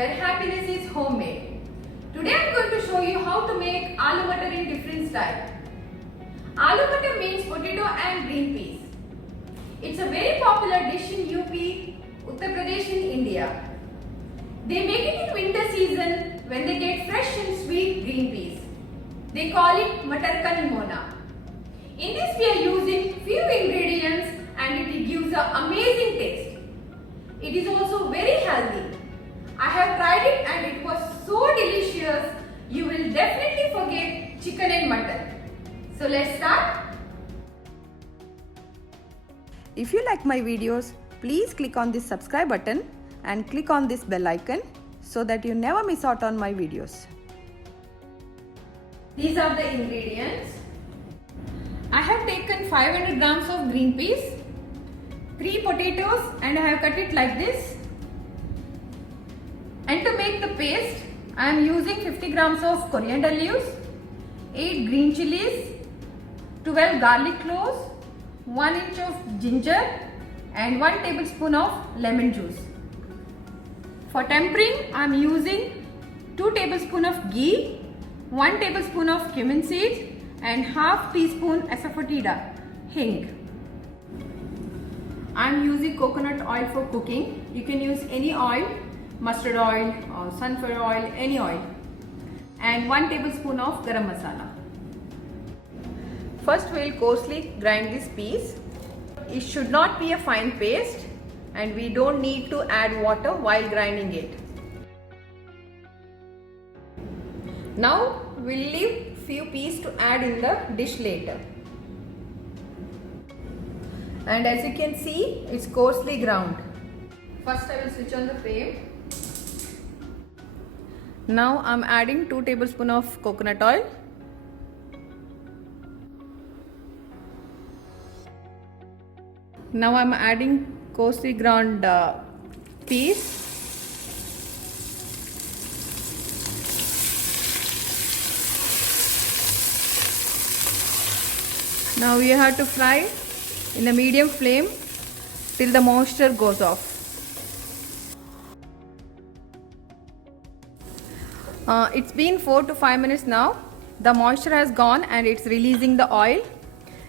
where happiness is homemade. Today I am going to show you how to make aloo matar in different style. Aloo matar means potato and green peas. It's a very popular dish in UP, Uttar Pradesh in India. They make it in winter season when they get fresh and sweet green peas. They call it matar ka nimona. In this we are using few ingredients and it gives an amazing taste. It is also very healthy. I have tried it and it was so delicious. You will definitely forget chicken and mutton. So let's start. If you like my videos, please click on this subscribe button and click on this bell icon so that you never miss out on my videos. These are the ingredients. I have taken 500 grams of green peas, 3 potatoes and I have cut it like this. And to make the paste, I am using 50 grams of coriander leaves, 8 green chilies, 12 garlic cloves, 1 inch of ginger and 1 tablespoon of lemon juice. For tempering, I am using 2 tablespoons of ghee, 1 tablespoon of cumin seeds and half teaspoon asafoetida, hing. I am using coconut oil for cooking. You can use any oil, mustard oil or sunflower oil, any oil. And 1 tablespoon of garam masala. First we will coarsely grind this peas. It should not be a fine paste and we don't need to add water while grinding it. Now we will leave few peas to add in the dish later. And as you can see, it's coarsely ground. First I will switch on the flame. Now I am adding 2 tablespoons of coconut oil. Now I am adding coarsely ground peas. Now we have to fry in a medium flame till the moisture goes off. It's been 4 to 5 minutes now. The moisture has gone and it's releasing the oil.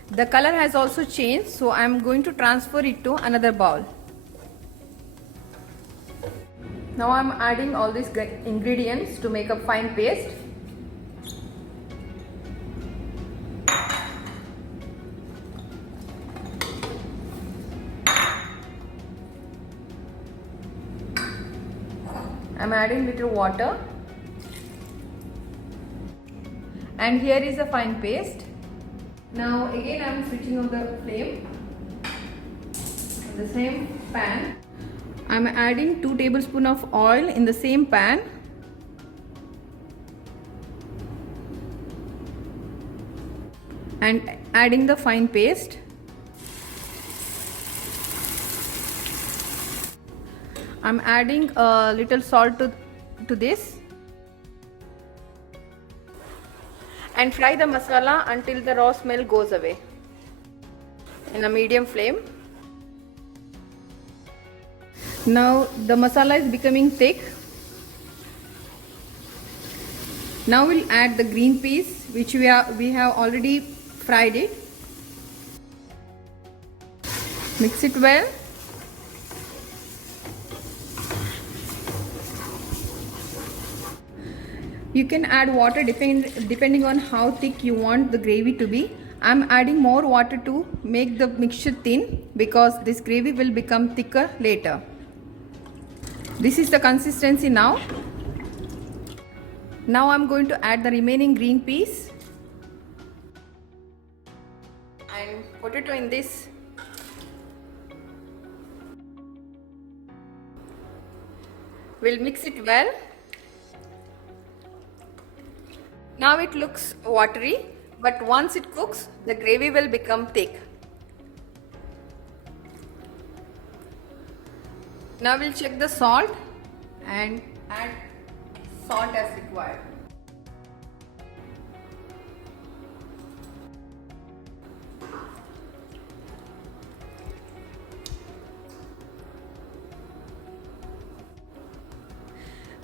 The color has also changed, so I'm going to transfer it to another bowl. Now I'm adding all these ingredients to make a fine paste. I'm adding little water. And here is a fine paste. Now again I am switching on the flame. In the same pan, I am adding 2 tablespoons of oil in the same pan. And adding the fine paste. I'm adding a little salt to this. And fry the masala until the raw smell goes away in a medium flame. Now the masala is becoming thick. Now we'll add the green peas which we have already fried it. Mix it well. You can add water depending on how thick you want the gravy to be. I'm adding more water to make the mixture thin because this gravy will become thicker later. This is the consistency now. Now I'm going to add the remaining green peas and potato in this. We'll mix it well. Now it looks watery, but once it cooks, the gravy will become thick. Now we'll check the salt and add salt as required.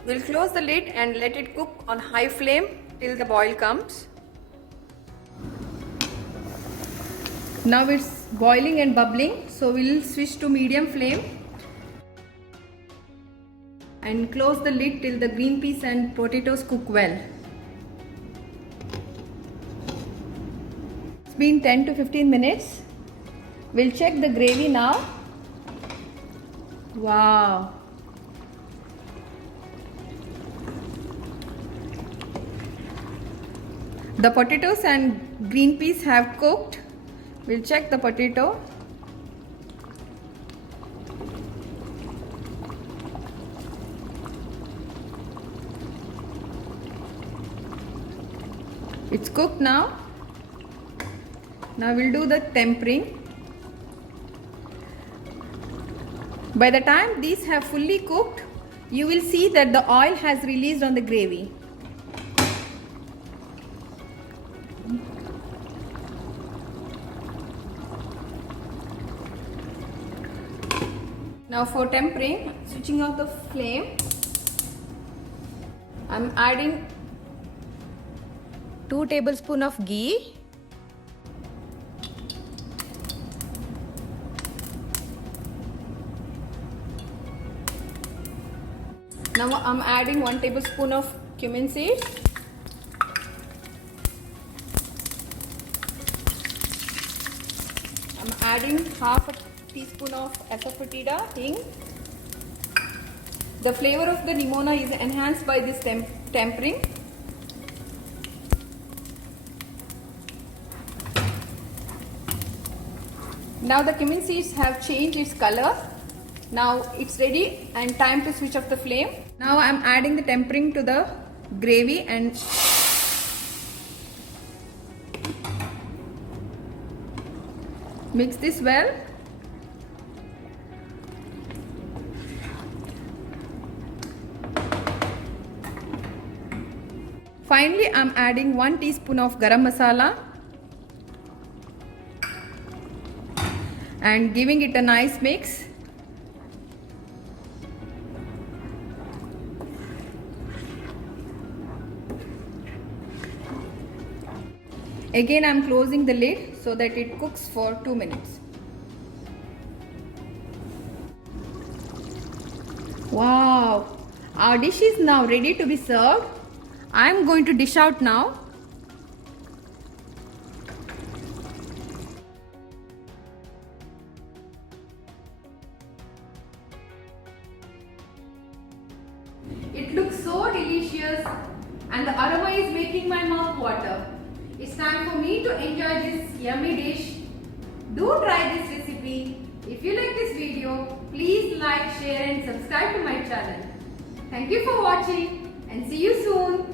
We'll close the lid and let it cook on high flame till the boil comes. Now it's boiling and bubbling, so we'll switch to medium flame and close the lid till the green peas and potatoes cook well. It's been 10 to 15 minutes. We'll check the gravy now. Wow. The potatoes and green peas have cooked. We'll check the potato. It's cooked now. Now we'll do the tempering. By the time these have fully cooked, you will see that the oil has released on the gravy. Now for tempering, switching off the flame, I'm adding 2 tablespoons of ghee. Now I'm adding 1 tablespoon of cumin seeds. I'm adding half a teaspoon of asafoetida hing. The flavor of the nimona is enhanced by this tempering. Now the cumin seeds have changed its color. Now it's ready and time to switch off the flame. Now I'm adding the tempering to the gravy and mix this well. Finally, I'm adding 1 teaspoon of garam masala and giving it a nice mix. Again, I'm closing the lid so that it cooks for 2 minutes. Wow! Our dish is now ready to be served. I'm going to dish out now. It looks so delicious and the aroma is making my mouth water. It's time for me to enjoy this yummy dish. Do try this recipe. If you like this video, please like, share and subscribe to my channel. Thank you for watching and see you soon.